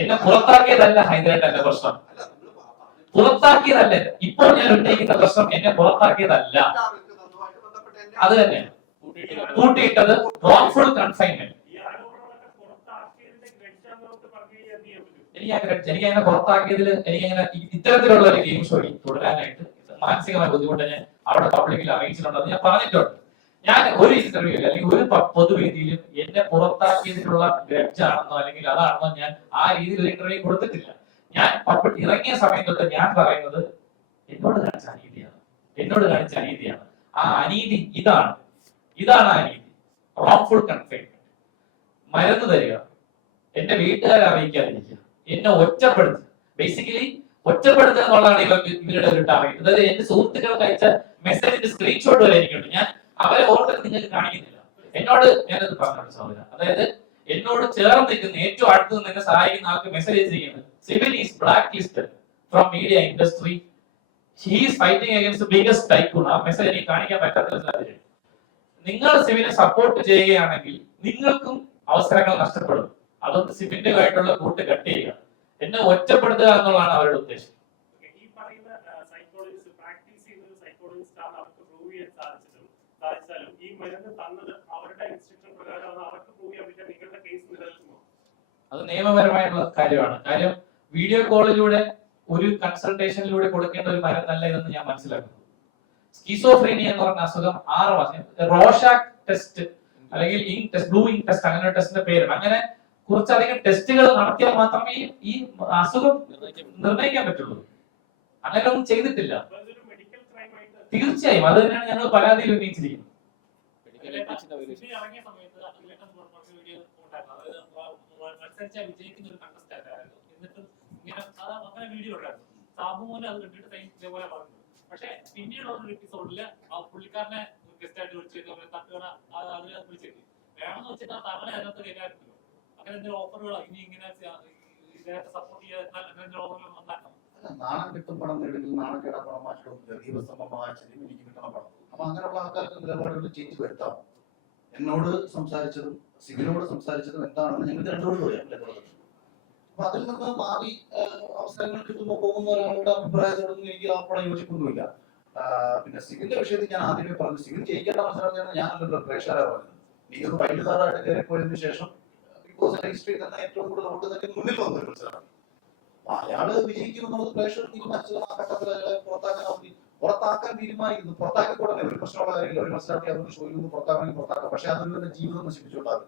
എന്നെ പുറത്താക്കിയതല്ല ഹൈദരാബാദിന്റെ പ്രശ്നം, പുറത്താക്കിയതല്ല. ഇപ്പോൾ ഞാൻ ഉന്നയിക്കുന്ന പ്രശ്നം എന്നെ പുറത്താക്കിയതല്ല, അത് തന്നെ കൂട്ടിയിട്ടത് റോങ്ഫുൾ കൺഫൈൻമെന്റ്. എനിക്കങ്ങനെ പുറത്താക്കിയതിൽ എനിക്കങ്ങനെ ഇത്തരത്തിലുള്ള ഒരു ഗെയിം ഷോയിൽ തുടരാനായിട്ട് മാനസികമായ ബുദ്ധിമുട്ട് ഞാൻ അവിടെ പബ്ലിക്കിൽ അറിയിച്ചിട്ടുണ്ടെന്ന് ഞാൻ പറഞ്ഞിട്ടുണ്ട്. ഞാൻ ഒരു ഇന്റർവ്യൂ അല്ലെങ്കിൽ ഒരു പൊതുവേദിയിലും എന്നെ പുറത്താക്കിയതിനുള്ള ഗ്രഡ്ജാണെന്നോ അല്ലെങ്കിൽ അതാണെന്നോ ഞാൻ ആ രീതിയിൽ ഒരു ഇന്റർവ്യൂ കൊടുത്തിട്ടില്ല. ഞാൻ ഇറങ്ങിയ സമയം തൊട്ട് ഞാൻ പറയുന്നത് എന്നോട് കാണിച്ച അനീതിയാണ്, എന്നോട് കാണിച്ച അനീതിയാണ്. ആ അനീതി ഇതാണ് അനീതി. റോങ്ഫുൾ കൺഫൈൻമെന്റ്, മരുന്ന് തരിക, എന്റെ വീട്ടുകാരെ അറിയിക്കാതിരിക്കുക, എന്നെ ഒറ്റപ്പെടുത്തുക. ബേസിക്കലി ഒറ്റപ്പെടുത്തുക എന്നുള്ളതാണ് ഇവരുടെ ഒരു ടാർഗറ്റ്. അതായത് എന്റെ സുഹൃത്തുക്കൾക്ക് അയച്ച മെസ്സേജിന്റെ സ്ക്രീൻഷോട്ട് വരെ എനിക്കുണ്ട്. ഞാൻ അവരെ ഓർഡർ നിങ്ങൾക്ക് കാണിക്കുന്നില്ല. എന്നോട് ഞാനത് പറഞ്ഞു സഹോദരൻ, അതായത് എന്നോട് ചേർന്ന് നിൽക്കുന്ന ഏറ്റവും അടുത്ത് നിന്ന് എന്നെ സഹായിക്കുന്ന ആൾക്ക് മെസ്സേജ് ചെയ്തിരിക്കുന്നത് Sibin is black listed from media industry, he is fighting against biggest tycoon. ആ മെസ്സേജ് എനിക്ക് കാണിക്കാൻ പറ്റാത്ത സാഹചര്യം. നിങ്ങൾ സിബിനെ സപ്പോർട്ട് ചെയ്യുകയാണെങ്കിൽ നിങ്ങൾക്കും അവസരങ്ങൾ നഷ്ടപ്പെടും. അതുകൊണ്ട് സിബിന്റെ ആയിട്ടുള്ള കൂട്ട് കട്ട് ചെയ്യുക, എന്നെ ഒറ്റപ്പെടുത്തുക എന്നുള്ളതാണ് അവരുടെ ഉദ്ദേശം. അത് നിയമപരമായിട്ടുള്ള കാര്യമാണ്. കാര്യം വീഡിയോ കോളിലൂടെ ഒരു കൺസൾട്ടേഷനിലൂടെ കൊടുക്കേണ്ട ഒരു മരുന്നല്ല ഇതെന്ന് ഞാൻ മനസ്സിലാക്കുന്നു. സ്കിസോഫ്രീനിയ എന്ന് പറഞ്ഞ അസുഖം 6 മാസം റോഷാക് ടെസ്റ്റ് അല്ലെങ്കിൽ ink test, blue ink test, അങ്ങനെ ടെസ്റ്റിന്റെ പേരാണ്. അങ്ങനെ കുറച്ചധികം ടെസ്റ്റുകൾ നടത്തിയാൽ മാത്രമേ ഈ അസുഖം നിർണ്ണയിക്കാൻ പറ്റുള്ളൂ. അങ്ങനെ ഒന്നും ചെയ്തിട്ടില്ല. തീർച്ചയായും അത് തന്നെയാണ് ഞങ്ങൾ പരാതിയിൽ ഉന്നയിച്ചിരിക്കുന്നത്. വിജയിക്കുന്ന ഒരു കണ്ടസ്റ്റന്റ് ആയിരുന്നു. എന്നിട്ടും ഇങ്ങനെ അങ്ങനെ വീഡിയോ ഉണ്ടായിരുന്നു. സാബുമോനെ അത് കണ്ടിട്ട് ഇതേപോലെ പറഞ്ഞു. പക്ഷെ പിന്നീടുള്ള ഒരു എപ്പിസോഡില് ആ പുള്ളിക്കാരനെ ഗസ്റ്റ് ആയിട്ട് വിളിച്ചിട്ട് തട്ടുകട അതിൽ വിളിച്ചിട്ട് വേണമെന്ന് വെച്ചിട്ട് ആ തവണ അതിനകത്ത് കേൾക്കാറുണ്ടല്ലോ. അങ്ങനെ എന്തെങ്കിലും ഓഫറുകളോ ഇനി ഇങ്ങനെ ഇദ്ദേഹത്തെ സപ്പോർട്ട് ചെയ്യാൻ എന്തെങ്കിലും ഓഫറുകൾ വന്നായിരുന്നു. നാണം കിട്ടും പണം നേടുന്നത്, നാണം കേടാ പണം മാറ്റം, ദീപസമമാച്ചതും എനിക്ക് കിട്ടണം പണം. അപ്പൊ അങ്ങനെയുള്ള ആൾക്കാർക്ക് നിലപാടുകളിൽ ചേഞ്ച് വരുത്താം. എന്നോട് സംസാരിച്ചതും സിബിനോട് സംസാരിച്ചതും എന്താണെന്ന് ഞങ്ങൾക്ക് രണ്ടുപേരും അറിയാം. അപ്പൊ അതിൽ നിന്ന് മാറി അവസരങ്ങൾ കിട്ടുമ്പോൾ പോകുന്ന ഒരാളുടെ അഭിപ്രായത്തോടൊന്നും എനിക്ക് അപ്പോഴും യോജിപ്പൊന്നുമില്ല. പിന്നെ സിബിന്റെ വിഷയത്തിൽ ഞാൻ ആദ്യമേ പറഞ്ഞു, സിബിൻ ജയിക്കേണ്ട അവസരം ഞാനല്ലല്ലോ പ്രേക്ഷകരെ പറഞ്ഞത്. നീ ഒരു വൈൽഡ് കാർഡായിട്ട് കയറിപ്പോയതിനു ശേഷം ബിഗ് ബോസ് ഹിസ്റ്ററി തന്നെ ഏറ്റവും കൂടുതൽ വോട്ട് തന്നെ മുന്നിൽ വന്നൊരു മത്സരമാണ്. അയാള് വിജയിക്കുമെന്നുള്ളത് പ്രേക്ഷകർ തീരുമാനിച്ചത്. ആ ഘട്ടത്തിൽ പുറത്താക്കാൻ തീരുമാനിക്കുന്നു. പുറത്താക്കിക്കൂടനെ ഒരു പ്രശ്നമുള്ള കാര്യമില്ല. ഒരു മത്സരാർത്ഥി അതൊരു ഷോയിൽ നിന്ന് പുറത്താക്കണമെങ്കിൽ പുറത്താക്കാം. പക്ഷെ അതൊരു ജീവിതം നശിപ്പിച്ചുകൊണ്ടാകും.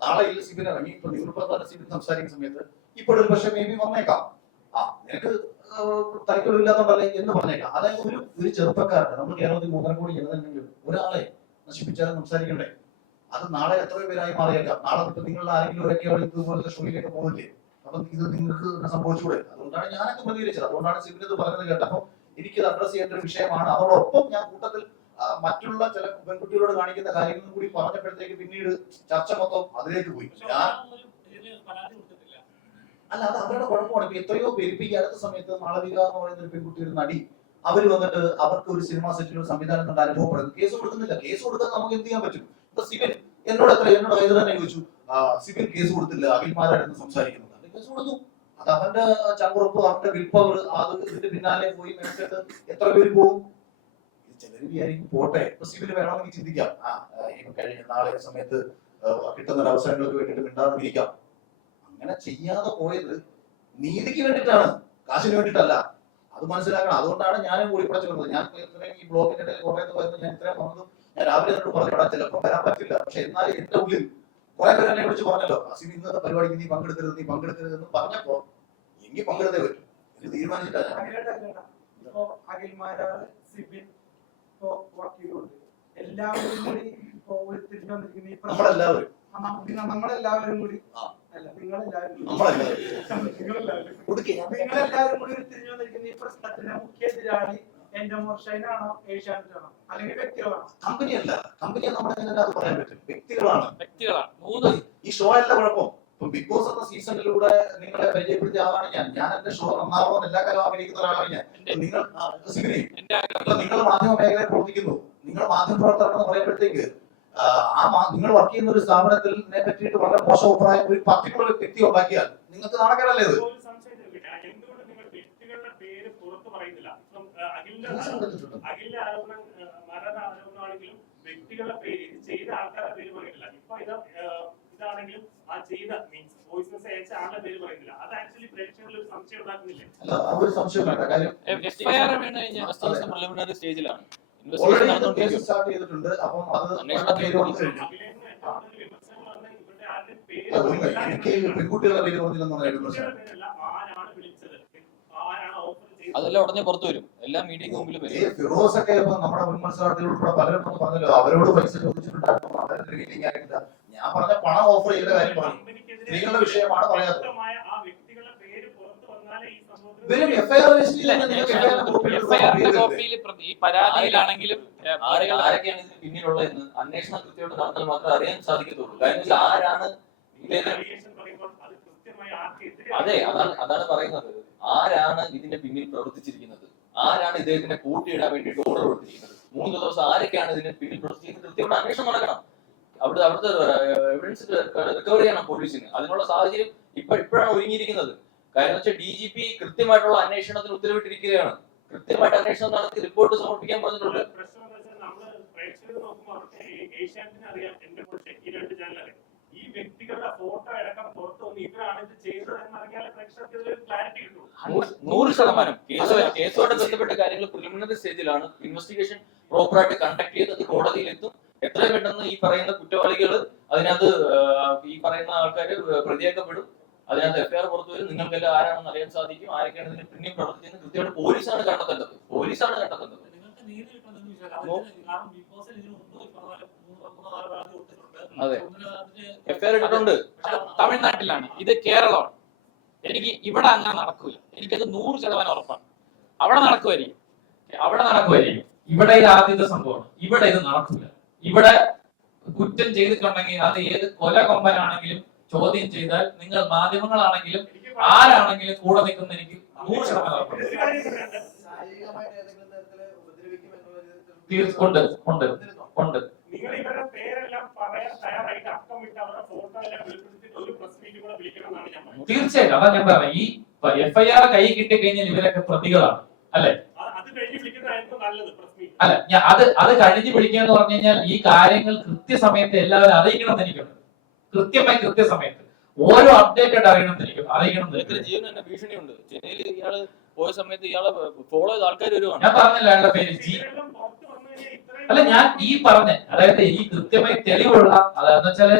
നാളെ ഈ സിബിൻ ഇറങ്ങി ഇപ്പൊ നിവൃത്തം സിബിൻ സംസാരിക്കുന്ന സമയത്ത് ഇപ്പോഴൊരു പക്ഷെ മേ ബി വന്നേക്കാം, നിനക്ക് തലക്കൊടില്ലാത്തോണ്ടല്ലേ എന്ന് പറഞ്ഞേക്കാം. അതായത് ഒരു ചെറുപ്പക്കാരന് നമ്മൾ കേരളത്തിൽ 3 കോടി ജനതയെങ്കിലും ഒരാളെ നശിപ്പിച്ചാലും സംസാരിക്കണ്ടേ? അത് നാളെ എത്ര പേരായി മാറിയേക്കാം. നാളെ ഇപ്പൊ നിങ്ങളുടെ ആരെങ്കിലും ഒരൊക്കെയാണ് ഇതുപോലത്തെ ഷോയിലേക്ക് പോകില്ലേ? അപ്പം ഇത് നിങ്ങൾക്ക് സംഭവിച്ചുകൂടെ? അതുകൊണ്ടാണ് ഞാനൊക്കെ പ്രതികരിച്ചത്. അതുകൊണ്ടാണ് സിബിൻ ഇത് പറഞ്ഞത് കേട്ടപ്പോൾ എനിക്കിത് അഡ്രസ് ചെയ്യേണ്ട ഒരു വിഷയമാണ്. അതോടൊപ്പം ഞാൻ കൂട്ടത്തിൽ മറ്റുള്ള ചില പെൺകുട്ടികളോട് കാണിക്കുന്ന കാര്യങ്ങളും കൂടി പറഞ്ഞപ്പോഴത്തേക്ക് പിന്നീട് ചർച്ച മൊത്തം അതിലേക്ക് പോയി. അല്ല, അത് അവരുടെ കുഴപ്പമാണ്. ഇപ്പൊ എത്രയോ പെരുപ്പിക്ക് അടുത്ത സമയത്ത് മാളവിക എന്ന് പറയുന്ന ഒരു പെൺകുട്ടി, ഒരു നടി, അവര് വന്നിട്ട് അവർക്ക് ഒരു സിനിമാ സെറ്റിൽ ഒരു സംവിധാനം കൊണ്ട് അനുഭവപ്പെടുന്നു. കേസ് കൊടുക്കുന്നില്ല. കേസ് കൊടുക്കാൻ നമുക്ക് എന്ത് ചെയ്യാൻ പറ്റും? ഇപ്പൊ സിബിൻ എന്നോട് ഹൈദരാബാദ് ചോദിച്ചു, സിബിൻ കേസ് കൊടുത്തില്ല, അഖിൽമാരായിരുന്നു സംസാരിക്കുന്നത്. കേസ് കൊടുത്തു. അത് അവന്റെ ചങ്കുറപ്പ്, അവന്റെ വിൽ പവർ. അത് ഇതിന്റെ പിന്നാലെ പോയി മേടിച്ചിട്ട് എത്ര പേര് പോകും? ചിലര് വിചാരിക്കും പോട്ടെ, ഇപ്പൊ സിബിന് വേണമെങ്കിൽ ചിന്തിക്കാം, കഴിഞ്ഞ നാളെ സമയത്ത് കിട്ടുന്ന അവസരങ്ങൾക്ക് വേണ്ടിയിട്ട് മിണ്ടാതിരിക്കാം. അങ്ങനെ ചെയ്യാതെ പോയത് നീതിക്ക് വേണ്ടിയിട്ടാണ്, കാശിന് വേണ്ടിയിട്ടല്ല. അത് മനസ്സിലാക്കണം. അതുകൊണ്ടാണ് ഞാനും കൂടി പഠിച്ചിരുന്നത്. ഞാൻ ഈ ബ്ലോക്കിന്റെ ഇടയിൽ കോട്ടയത്ത് പോയത് ഞാൻ ഇത്രയും വന്നത്. ഞാൻ രാവിലെ എന്നോട് പറഞ്ഞു, ചിലപ്പോൾ വരാൻ പറ്റില്ല. പക്ഷെ എന്നാലും എന്റെ ഉള്ളിൽ കുറെ പേര് എന്നെ വിളിച്ച് പറഞ്ഞല്ലോ, അസിം ഇന്നത്തെ പരിപാടിക്ക് നീ പങ്കെടുക്കരുത് എന്ന് പറഞ്ഞപ്പോ എങ്കിൽ പങ്കെടുത്തേ പറ്റും. ഇത് തീരുമാനിച്ചിട്ടാണ്. എല്ലാവരും കൂടി നമ്മളെല്ലാവരും കൂടി തിരിഞ്ഞു ഈ പ്രശ്നത്തിന് മുഖ്യ എതിരാളി എന്റെ മോർഷൈനാണോ ഏഷ്യാനെറ്റാണോ അല്ലെങ്കിൽ വ്യക്തികളാണോ? കമ്പനിയല്ല, കമ്പനിയെ നമ്മളെങ്ങനെ പറയാൻ പറ്റും? വ്യക്തികളാണ്. ഈ ഷോ അല്ല കുഴപ്പം. ഇപ്പൊ ബിഗ് ബോസ് എന്ന സീസണിലൂടെ നിങ്ങളെ പരിചയപ്പെടുത്തിയ ആളാണ് ഞാൻ എന്റെ ഷോ നന്നാവാൻ എല്ലാ കാലവും ആഗ്രഹിക്കുന്ന ഒരാളാണ് ഞാൻ. നിങ്ങൾ മാധ്യമ മേഖലയിൽ പ്രവർത്തിക്കുന്നു. നിങ്ങൾ മാധ്യമ പ്രവർത്തകരെന്ന് പറയുമ്പോഴത്തേക്ക് നിങ്ങൾ വർക്ക് ചെയ്യുന്ന ഒരു സ്ഥാപനത്തിനെ പറ്റിയിട്ട് വളരെ മോശം അഭിപ്രായം ഒരു പർട്ടിക്കുലർ വ്യക്തി ഉണ്ടാക്കിയാൽ നിങ്ങൾക്ക് നാണക്കേടല്ലേ ഇത്? ഒരു സംശയം ചോദിക്കട്ടെ, എന്തുകൊണ്ട് നിങ്ങൾ വ്യക്തികളുടെ പേര് പുറത്ത് പറയുന്നില്ല? ഇപ്പം അഖിലിന്റെ ആരോപണം മരണ ആരോപണമാണെങ്കിലും വ്യക്തികളുടെ പേര്, ഇത് ചെയ്ത ആൾക്കാരുടെ പേര് പറയുന്നില്ല. ഇപ്പൊ ഇതാണെങ്കിലും ആ ചെയ്ത മീൻസ് വോയിസ് മെസ്സേജ് അയച്ച ആളുടെ പേര് പറയുന്നില്ല. അത് ആക്ച്വലി പ്രേക്ഷകരിൽ ഒരു സംശയം ഉണ്ടാക്കുന്നില്ലേ? ഒരു സംശയം വേണ്ട കാര്യം എഫ്ഐആർ വീണ് കഴിഞ്ഞാൽ പ്രിലിമിനറി സ്റ്റേജിലാണ്, ഓൾറെഡി ഇൻവെസ്റ്റിഗേഷൻ സ്റ്റാർട്ട് ചെയ്തിട്ടുണ്ട്. അപ്പം അത് എനിക്ക് പെൺകുട്ടികളുടെ പേര് പറഞ്ഞില്ലെന്ന് അതെല്ലാം ഉടനെ പുറത്തു വരും, എല്ലാ മീഡിയക്ക് മുമ്പിലും വരും. ഫിറോസ് ഒക്കെ നമ്മുടെ മുൻ മത്സരാർത്ഥികൾ ഉൾപ്പെടെ പലരും പറഞ്ഞല്ലോ, അവരോട് പൈസ ചോദിച്ചിട്ടുണ്ടായിരുന്നു, അവരുടെ മീറ്റിംഗ് ആയിട്ടില്ല. ഞാൻ പറഞ്ഞ പണം ഓഫർ ചെയ്ത കാര്യം പറഞ്ഞു, സ്ത്രീകളുടെ വിഷയമാണ് പറയാത്തത്. ഈ പരാതിയിലാണെങ്കിലും ആരൊക്കെയാണ് ഇതിന് പിന്നിലുള്ളതെന്ന് അന്വേഷണം കൃത്യമായിട്ട് നടത്താൻ മാത്രമേ അറിയാൻ സാധിക്കത്തുള്ളൂ. കാരണം ആരാണ് അതെ, അതാണ് പറയുന്നത്. ആരാണ് ഇതിന്റെ പിന്നിൽ പ്രവർത്തിച്ചിരിക്കുന്നത്, ആരാണ് ഇദ്ദേഹത്തിനെ കൂട്ടിയിടാൻ വേണ്ടിയിട്ട് ഓർഡർ കൊടുത്തിരിക്കുന്നത്, 3 ദിവസം ആരൊക്കെയാണ് ഇതിന് പിന്നിൽ പ്രവർത്തിച്ചിരിക്കുന്നത് കൃത്യമായിട്ട് അന്വേഷണം നടക്കണം. അവിടുത്തെ എവിഡൻസ് റിക്കവർ ചെയ്യണം പോലീസിന്. അതിനുള്ള സാഹചര്യം ഇപ്പോഴാണ് ഒരുങ്ങിയിരിക്കുന്നത്. കാരണം വെച്ചാൽ DGP കൃത്യമായിട്ടുള്ള അന്വേഷണത്തിന് ഉത്തരവിട്ടിരിക്കുകയാണ്. കൃത്യമായിട്ട് അന്വേഷണം നടത്തി റിപ്പോർട്ട് സമർപ്പിക്കാൻ പറഞ്ഞിട്ടുണ്ട്. ഈ വ്യക്തികളുടെ ഫോട്ടോ അടക്കം പുറത്തു വന്ന് ഇവരാണ് ഇത് ചെയ്തത് എന്നറിയാൻ പ്രേക്ഷകർക്ക് ഇതിൽ ക്ലാരിറ്റി കിട്ടും. 100% കേസുമായിട്ട് ബന്ധപ്പെട്ട കാര്യങ്ങൾ പ്രിലിമിനറി സ്റ്റേജിലാണ്. ഇൻവെസ്റ്റിഗേഷൻ പ്രോപ്പറായിട്ട് കണ്ടക്ട് ചെയ്ത് അത് കോടതിയിൽ എത്തും. എത്രയും പെട്ടെന്ന് ഈ പറയുന്ന കുറ്റവാളികൾ അതിനകത്ത് ഈ പറയുന്ന ആൾക്കാർ പ്രതിയാക്കപ്പെടും. അതിനകത്ത് എഫ്ഐആർ പുറത്തു വരും. നിങ്ങൾക്കെല്ലാം ആരാണെന്ന് അറിയാൻ സാധിക്കും, ആരൊക്കെയാണ് ഇതിന് പിന്നിൽ പ്രവർത്തിക്കുന്നത് കൃത്യമായിട്ട് പോലീസാണ് കണ്ടെത്തേണ്ടത്. നിങ്ങൾക്ക് നീതി കിട്ടുന്നത് അതെ, എഫ്ഐആർ ഇട്ടിട്ടുണ്ട്. തമിഴ്നാട്ടിലാണ്, ഇത് കേരളമാണ്. എനിക്ക് ഇവിടെ അങ്ങനെ നടക്കൂല, എനിക്കത് 100% ഉറപ്പാണ്. അവിടെ നടക്കുമായിരിക്കും. ഇവിടെ ഇത് ആദ്യത്തെ സംഭവമാണ്. ഇവിടെ ഇത് നടക്കില്ല. ഇവിടെ കുറ്റം ചെയ്തിട്ടുണ്ടെങ്കിൽ അത് ഏത് കൊല കൊമ്പനാണെങ്കിലും ചോദ്യം ചെയ്താൽ നിങ്ങൾ മാധ്യമങ്ങളാണെങ്കിലും ആരാണെങ്കിലും കൂടെ നിൽക്കുന്ന എനിക്ക് 100% ഉറപ്പാണ്. ഉണ്ട്. നിങ്ങൾ ഇവരുടെ പേരെല്ലാം പറയാൻ തയ്യാറായിട്ട് അക്കമിട്ട് അവരുടെ ഫോട്ടോ എല്ലാം വെളിപ്പെടുത്തിയിട്ട് ഒരു പ്രസ് മീറ്റ് കൂടെ വിളിക്കണമെന്നാണ് ഞാൻ പറയുന്നത്. തീർച്ചയായിട്ടും അതാ ഞാൻ പറഞ്ഞത്. ഈ എഫ്ഐആർ കൈ കിട്ടി കഴിഞ്ഞാൽ ഇവരൊക്കെ പ്രതികളാണ്, അല്ലെ? അത് കഴിഞ്ഞ് വിളിക്കുന്നതായിരുന്നു നല്ലത് പ്രസ് മീറ്റ്. അല്ല, അത് കഴിഞ്ഞ് വിളിക്കുക എന്ന് പറഞ്ഞു കഴിഞ്ഞാൽ ഈ കാര്യങ്ങൾ കൃത്യസമയത്ത് എല്ലാവരും അറിയിക്കണം എന്ന് എനിക്കുണ്ട്. കൃത്യസമയത്ത് ഓരോ അപ്ഡേറ്റഡ് അറിയണം എന്ന് ജീവൻ തന്നെ ഭീഷണിയുണ്ട്. ചെന്നൈയിൽ ഇയാള് പോയ സമയത്ത് ഇയാളെ ഫോളോ ചെയ്ത ആൾക്കാർ വരുവാണ്. ഞാൻ പറഞ്ഞില്ല അയാളുടെ പേര് അല്ല, ഞാൻ ഈ പറഞ്ഞ അതായത് ഈ കൃത്യമായി തെളിവുള്ള, അതായത് വെച്ചാല്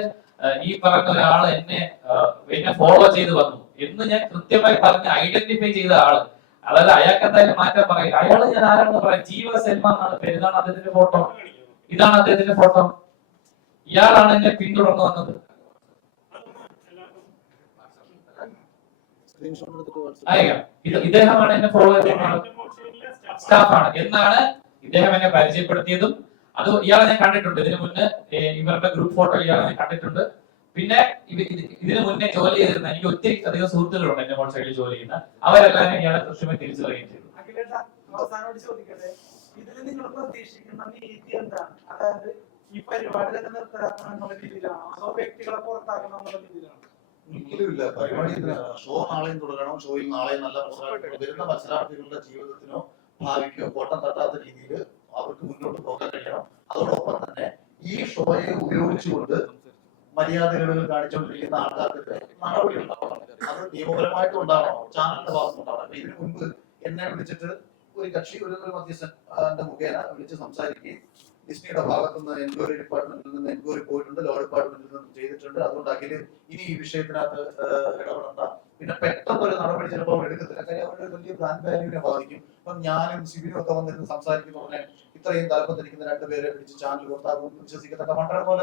ഈ പറഞ്ഞ ഒരാള് എന്നെ ഫോളോ ചെയ്ത് വന്നു എന്ന് ഞാൻ കൃത്യമായി പറഞ്ഞ് ഐഡന്റിഫൈ ചെയ്ത ആള്, അതായത് അയാൾക്ക് എന്തായാലും മാറ്റാൻ പറയും. അയാള് ഞാൻ ആരാണെന്ന് പറയാം, ജീവ സൽമാൻ എന്നാണ് പേര്. ഇതാണ് അദ്ദേഹത്തിന്റെ ഫോട്ടോ. ഇയാളാണ് എന്നെ പിന്തുടർന്ന് വന്നത്. ഇദ്ദേഹമാണ് എന്നെ ഫോളോ ചെയ്ത സ്റ്റാഫാണ് എന്നാണ് ഇദ്ദേഹം എന്നെ പരിചയപ്പെടുത്തിയതും. അത് ഇയാളെ ഞാൻ കണ്ടിട്ടുണ്ട്. ഇതിനു മുന്നേ ഇവരുടെ ഗ്രൂപ്പ് ഫോട്ടോ ഇയാളെ ഞാൻ കണ്ടിട്ടുണ്ട്. പിന്നെ ഇതിനു മുന്നേ ജോലി ചെയ്തിരുന്ന എനിക്ക് ഒത്തിരി അധികം സുഹൃത്തുക്കളുണ്ട് എന്റെ മോൾ സൈഡിൽ ജോലി ചെയ്യുന്ന. അവരെല്ലാം ഇയാളെ കൃത്യമായി തിരിച്ചറിയുകയും ചെയ്തു. അവസാനോട് ചോദിക്കട്ടെ, ഇതിൽ നിങ്ങൾ പ്രതീക്ഷിക്കുന്ന നീതി എന്താണ്? അതായത് ഈ പരിപാടികളൊക്കെ നിർത്തലാക്കണം എന്നുള്ള രീതിയിലാണോ, അതോ വ്യക്തികളെ പുറത്താക്കണം എന്നുള്ള രീതിയിലാണോ? ഒരിക്കലുമില്ല. പരിപാടി ഷോ നാളെയും തുടരണം. ഷോയിൽ നാളെയും നല്ല വരുന്ന മത്സരാർത്ഥികളുടെ ജീവിതത്തിനോ ഭാവിക്കോ കോട്ടം തട്ടാത്ത രീതിയിൽ അവർക്ക് മുന്നോട്ട് പോകാൻ കഴിയണം. അതോടൊപ്പം തന്നെ ഈ ഷോയെ ഉപയോഗിച്ചുകൊണ്ട് മര്യാദകൾ കാണിച്ചുകൊണ്ടിരിക്കുന്ന ആൾക്കാർക്ക് നടപടി ഉണ്ടാവണം. അത് നിയമപരമായിട്ട് ഉണ്ടാവണം, ചാനലിന്റെ ഭാഗത്ത് ഉണ്ടാവണം. ഇതിനു മുൻപ് എന്നെ വിളിച്ചിട്ട് ഒരു കക്ഷി ഒരു മധ്യസ്ഥന്റെ മുഖേന വിളിച്ച് സംസാരിക്കുകയും ഡിസ്നിയുടെ ഭാഗത്തുനിന്ന് എൻക്വയറി ഡിപ്പാർട്ട്മെന്റിൽ നിന്ന് എൻക്വയറി പോയിട്ടുണ്ട്, ലോ ഡിപ്പാർട്ട്മെന്റിൽ നിന്ന് ചെയ്തിട്ടുണ്ട്. അതുകൊണ്ട് അഖില് ഇനി ഈ വിഷയത്തിനകത്ത് ഇടപെടണ്ട. പിന്നെ പെട്ടെന്ന് ഒരു നടപടി ചിലപ്പോൾ എടുക്കത്തില്ല. കാര്യം അവരുടെ വലിയ ബ്രാൻഡ് വാല്യൂവിനെ ബാധിക്കും. അപ്പം ഞാനും സിബിനും ഒക്കെ വന്നിരുന്ന് സംസാരിക്കുന്ന പറഞ്ഞാൽ ഇത്രയും തലപ്പത്തിരിക്കുന്ന 2 പേരെ പിടിച്ച് ചാനൽ കൊടുത്താകും വിശ്വസിക്കത്തക്ക മണ്ടൻ പോലെ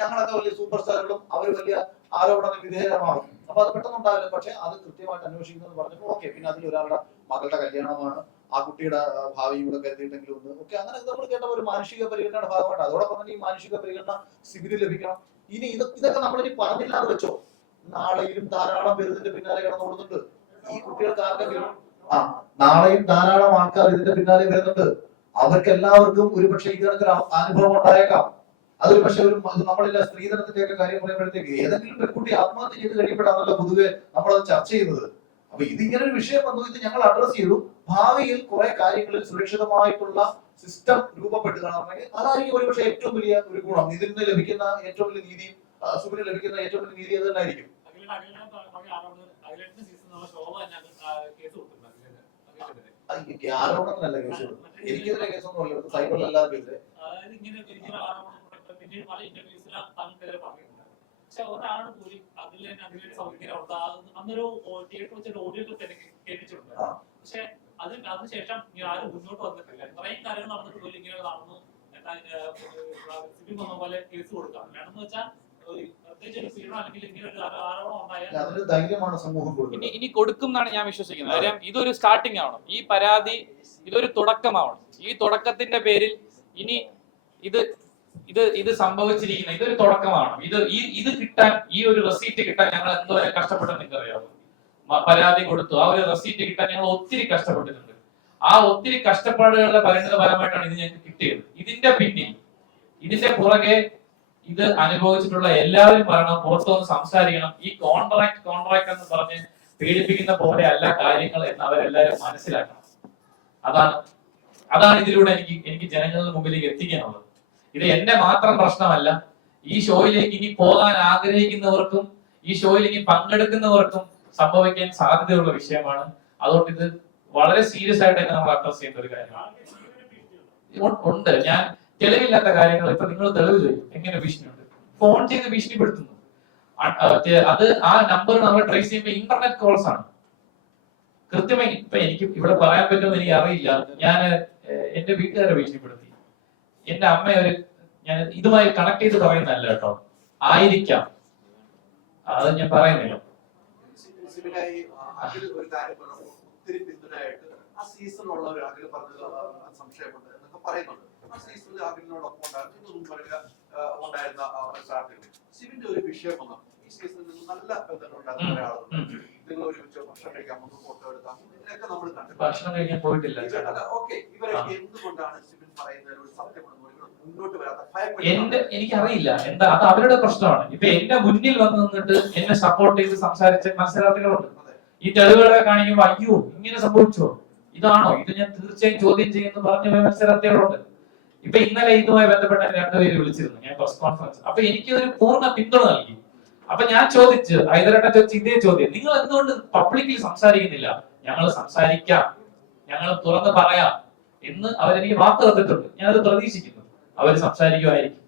ഞങ്ങളൊക്കെ വലിയ സൂപ്പർ സ്റ്റാറുകളും അവർ വലിയ ആരോപണ വിധേയമാകും. അപ്പൊ അത് പെട്ടെന്ന് ഉണ്ടാവില്ല. പക്ഷെ അത് കൃത്യമായിട്ട് അന്വേഷിക്കുന്നത് പറഞ്ഞപ്പോൾ ഓക്കെ. പിന്നെ അതിൽ ഒരാളുടെ മകളുടെ കല്യാണമാണ്, ആ കുട്ടിയുടെ ഭാവിയും കൂടെ കരുതിയിട്ടെങ്കിലും ഒന്ന് ഓക്കെ. അങ്ങനെ നമ്മൾ കേട്ട ഒരു മാനുഷിക പരിഗണനയുടെ ഭാഗമായിട്ട് അതോടൊപ്പം തന്നെ ഈ മാനുഷിക പരിഗണന സിബിന് ലഭിക്കണം. ഇനി ഇതൊക്കെ നമ്മളിനി പറഞ്ഞില്ലാതെ വെച്ചോ, നാളെയും ധാരാളം പേര് ഇതിന്റെ പിന്നാലെ കിടന്നു കൊടുക്കുന്നുണ്ട്. ഈ കുട്ടികൾക്ക് ആർക്കെങ്കിലും നാളെയും ധാരാളം ആൾക്കാർ ഇതിന്റെ പിന്നാലെ വരുന്നുണ്ട്. അവർക്ക് എല്ലാവർക്കും ഒരുപക്ഷെ ഈ കണക്കൊരു അനുഭവം ഉണ്ടായേക്കാം. അതൊരു പക്ഷെ ഒരു നമ്മളില്ല സ്ത്രീധനത്തിന്റെ ഒക്കെ കാര്യം പറയുമ്പോഴത്തേക്ക് ഏതെങ്കിലും പെൺകുട്ടി ആത്മഹത്യ ചെയ്ത് കഴിയുമ്പോഴാണല്ലോ പൊതുവെ നമ്മളത് ചർച്ച ചെയ്യുന്നത്. അപ്പൊ ഇതിങ്ങനെ ഒരു വിഷയം വന്നു, ഇത് ഞങ്ങൾ അഡ്രസ് ചെയ്തു. ഭാവിയിൽ കുറെ കാര്യങ്ങളിൽ സുരക്ഷിതമായിട്ടുള്ള സിസ്റ്റം രൂപപ്പെടുകയാണെന്നുണ്ടെങ്കിൽ അതായിരിക്കും ഒരുപക്ഷെ ഏറ്റവും വലിയ ഒരു ഗുണം. ഇതിൽ നിന്ന് ലഭിക്കുന്ന ഏറ്റവും വലിയ നീതിയും സുബിന് ലഭിക്കുന്ന ഏറ്റവും വലിയ നീതി അത് തന്നെയായിരിക്കും. ആരോപണത്തിനല്ല കേസ് കൊടുക്കുന്നത്, എനിക്കെതിരെ കേസൊന്നും അല്ല, സൈബറിൽ എല്ലാവർക്കെതിരെ. പക്ഷെ ഒരാളാണ് പോലും അതിലെ സൗകര്യം അന്നൊരു തിയേറ്റർ വെച്ചിട്ട് ഓഡിയോ കേട്ടിട്ടുണ്ട്. പക്ഷെ അതിനുശേഷം ആരും മുന്നോട്ട് വന്നിട്ടില്ല. ഇത്രയും കാര്യങ്ങൾ നടന്നിട്ട് പോലും ഇങ്ങനെ നടന്നു സിബിൻ വന്ന പോലെ കേസ് കൊടുക്കാം. വേണമെന്ന് വെച്ചാൽ ഇനി കൊടുക്കും എന്നാണ് ഞാൻ വിശ്വസിക്കുന്നത്. കാര്യം ഇതൊരു സ്റ്റാർട്ടിംഗ് ആവണം, ഈ പരാതി ഇതൊരു തുടക്കമാവണം. ഈ തുടക്കത്തിന്റെ പേരിൽ ഇനി ഇത് സംഭവിച്ചിരിക്കുന്ന ഇതൊരു തുടക്കമാവണം. ഇത് കിട്ടാൻ, ഈ ഒരു റെസീറ്റ് കിട്ടാൻ ഞങ്ങൾ എന്തോരം കഷ്ടപ്പെട്ടെന്ന് നിങ്ങൾക്കറിയാമോ? പരാതി കൊടുത്തു, ആ ഒരു റെസീറ്റ് കിട്ടാൻ ഞങ്ങൾ ഒത്തിരി കഷ്ടപ്പെട്ടിട്ടുണ്ട്. ആ ഒത്തിരി കഷ്ടപ്പാടുകളുടെ പരിണിത ഫലമായിട്ടാണ് ഇത് ഞങ്ങൾക്ക് കിട്ടിയത്. ഇതിന്റെ പിന്നിൽ, ഇതിന്റെ പുറകെ ഇത് അനുഭവിച്ചിട്ടുള്ള എല്ലാവരും പറയണം, പുറത്തു വന്ന് സംസാരിക്കണം. ഈ കോൺട്രാക്ട് എന്ന് പറഞ്ഞ് പീഡിപ്പിക്കുന്ന പോലെ അല്ല കാര്യങ്ങൾ എന്ന് അവരെല്ലാവരും മനസ്സിലാക്കണം. അതാണ് ഇതിലൂടെ എനിക്ക് ജനങ്ങളുടെ മുമ്പിലേക്ക് എത്തിക്കാനുള്ളത്. ഇത് എന്റെ മാത്രം പ്രശ്നമല്ല. ഈ ഷോയിലേക്ക് ഇനി പോകാൻ ആഗ്രഹിക്കുന്നവർക്കും ഈ ഷോയിൽ ഇനി പങ്കെടുക്കുന്നവർക്കും സംഭവിക്കാൻ സാധ്യതയുള്ള വിഷയമാണ്. അതുകൊണ്ട് ഇത് വളരെ സീരിയസ് ആയിട്ട് തന്നെ നമ്മൾ അഡ്രസ് ചെയ്യുന്ന ഒരു കാര്യമാണ്. ഉണ്ട്, ഞാൻ തെളിവില്ലാത്ത കാര്യങ്ങൾ ഇപ്പൊ നിങ്ങൾ തെളിവ് ചോദിക്കും, എങ്ങനെ ഭീഷണിയുണ്ട്? ഫോൺ ചെയ്ത് ഭീഷണിപ്പെടുത്തുന്നു. അത് ആ നമ്പർ നമ്മൾ ട്രേസ് ചെയ്യുമ്പോൾ ഇന്റർനെറ്റ് കോൾസ് ആണ്. കൃത്യമായി ഇപ്പൊ എനിക്ക് ഇവിടെ പറയാൻ പറ്റുമെന്ന് എനിക്ക് അറിയില്ല. ഞാൻ എന്റെ വീട്ടുകാരെ ഭീഷണിപ്പെടുത്തി, എന്റെ അമ്മ ഞാൻ ഇതുമായി കണക്ട് ചെയ്ത് പറയുന്നതല്ല കേട്ടോ, ആയിരിക്കാം, അത് ഞാൻ പറയുന്നില്ല. ഒത്തിരി പിന്തുണയായിട്ട് ആ സീസണിലുള്ള ഒരു അഖിൽ പറഞ്ഞത് സംശയമുണ്ട് എന്നൊക്കെ പറയുന്നുണ്ട്. ആ സീസണിൽ അഖിലിനോടൊപ്പം ഉണ്ടായിരുന്ന സിബിന്റെ ഒരു വിഷയം വന്നു. ഈ സീസണിൽ നിന്ന് നല്ല ബന്ധങ്ങൾ ഉണ്ടാകുന്ന ഒരാളുണ്ട്. നിങ്ങൾ ഒരുമിച്ച് ഭക്ഷണം കഴിക്കാൻ നമുക്ക് ഫോട്ടോ എടുക്കാം, ഇതിനൊക്കെ നമ്മൾ കണ്ടു. ഭക്ഷണം കഴിക്കാൻ പോയിട്ടില്ല. ഓക്കെ, ഇവരൊക്കെ എന്തുകൊണ്ടാണ് സിബിൻ പറയുന്നത് ഒരു സത്യമെന്ന് മുന്നോട്ട് വരാത്ത? എനിക്കറിയില്ല എന്താ, അത് അവരുടെ പ്രശ്നമാണ്. ഇപ്പൊ എന്റെ മുന്നിൽ വന്ന് നിന്നിട്ട് എന്നെ സപ്പോർട്ട് ചെയ്ത് സംസാരിച്ച മത്സരാർത്ഥികളുണ്ട്. ഈ തെളിവുകളെ കാണിക്കുമ്പോ അയ്യോ ഇങ്ങനെ സംഭവിച്ചോ, ഇതാണോ, ഇത് ഞാൻ തീർച്ചയായും ചോദ്യം ചെയ്യുന്നു പറഞ്ഞ മത്സരാർത്ഥികളുണ്ട്. ഇപ്പൊ ഇന്നലെ ഇതുമായി ബന്ധപ്പെട്ട രണ്ടുപേര് വിളിച്ചിരുന്നു ഞാൻ പ്രസ് കോൺഫറൻസ്. അപ്പൊ എനിക്ക് ഒരു പൂർണ്ണ പിന്തുണ നൽകി. അപ്പൊ ഞാൻ ചോദിച്ചു, ഹൈദരാബാദ് ചോദിച്ചു ഇതേ ചോദ്യം, നിങ്ങൾ എന്തുകൊണ്ട് പബ്ലിക്കിൽ സംസാരിക്കുന്നില്ല? ഞങ്ങൾ സംസാരിക്കാം, ഞങ്ങൾ തുറന്ന് പറയാം എന്ന് അവരെനിക്ക് വാക്ക് തന്നിട്ടുണ്ട്. ഞാനത് പ്രതീക്ഷിക്കുന്നു അവര് സംസാരിക്കുമായിരിക്കും.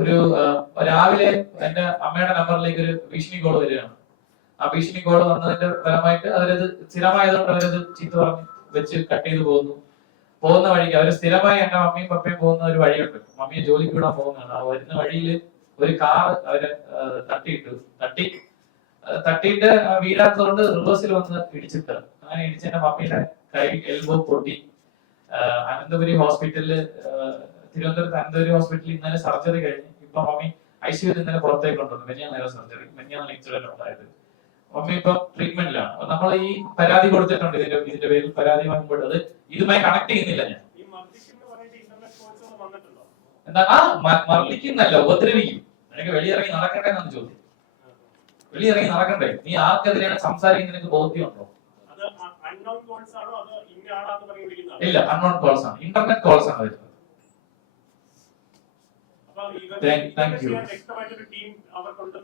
ഒരു രാവിലെ എന്റെ അമ്മയുടെ നമ്പറിലേക്ക് ഒരു ഭീഷണി കോൾ വരികയാണ്. ആ ഭീഷണി കോൾ വന്നതിന്റെ ഫലമായിട്ട് അവരത് സ്ഥിരമായതുകൊണ്ട് അവരത് ചീത്ത പറഞ്ഞ് വെച്ച് കട്ട് ചെയ്ത് പോകുന്ന വഴിക്ക് അവര് സ്ഥിരമായി എന്റെ മമ്മിയും പപ്പയും പോകുന്ന ഒരു വഴിയുണ്ട്. മമ്മിയെ ജോലിക്ക് വിടാൻ പോകുന്നതാണ്. ആ വരുന്ന വഴിയിൽ ഒരു കാർ അവരെ തട്ടിയിട്ട് വീഴാത്തതുകൊണ്ട് റിവേഴ്സിൽ വന്ന് ഇടിച്ചിട്ട്, അങ്ങനെ ഇടിച്ച് എന്റെ മമ്മിയുടെ കൈ എൽബോ പൊട്ടി. അനന്തപുരി ഹോസ്പിറ്റലില്, തിരുവനന്തപുരത്ത് അനന്തപുരി ഹോസ്പിറ്റലിൽ ഇന്നലെ സർജറി കഴിഞ്ഞ് ഇപ്പൊ മമ്മി ICU ഇന്നലെ പുറത്തേക്ക് കൊണ്ടുവന്നു. മെനിയാന്ന് സർജറി, മെനിയാന്ന് ഇൻസിഡന്റ് ഉണ്ടായത്. മമ്മി ഇപ്പൊ ട്രീറ്റ്മെന്റിലാണ്. നമ്മൾ ഈ പരാതി കൊടുത്തിട്ടുണ്ട്, ഇതിന്റെ പേരിൽ പരാതി വാങ്ങുമ്പോൾ അത് ഇതുമായി കണക്ട് ചെയ്യുന്നില്ല. ഞാൻ എന്താ മർദ്ദിക്കുന്നല്ല, ഉപദ്രവിക്കും. നിനക്ക് വെളിയിറങ്ങി നടക്കട്ടെ എന്നാണ് ചോദ്യം. വെളിയിറങ്ങി നടക്കണ്ടേ? നീ ആർക്കെതിരെയാണ് സംസാരിക്കുന്നത്, നിനക്ക് ബോധ്യമുണ്ടോ? ഇല്ല, അൺനോൺ കോൾസ് ആണ്, ഇന്റർനെറ്റ് കോൾസ് ആണ് വരുന്നത്.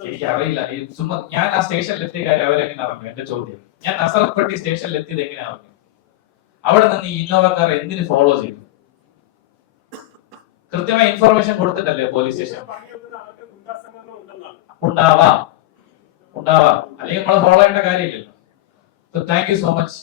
എനിക്കറിയില്ല, ചുമ്മാ ഞാൻ ആ സ്റ്റേഷനിൽ എത്തിയ കാര്യം അവരെങ്ങനെ അറിഞ്ഞു? എന്റെ ചോദ്യം, ഞാൻ നസറപ്പട്ടി സ്റ്റേഷനിൽ എത്തിയത് എങ്ങനെ അറിഞ്ഞു? അവിടെ നിന്ന് ഈ ഇന്നോവക്കാർ എന്തിന് ഫോളോ ചെയ്തു? കൃത്യമായ ഇൻഫർമേഷൻ കൊടുത്തിട്ടല്ലേ പോലീസ് സ്റ്റേഷൻ? ഉണ്ടാവാം, അല്ലെങ്കിൽ നമ്മളെ ഫോളോ ചെയ്യേണ്ട കാര്യമില്ലല്ലോ. Thank you so much.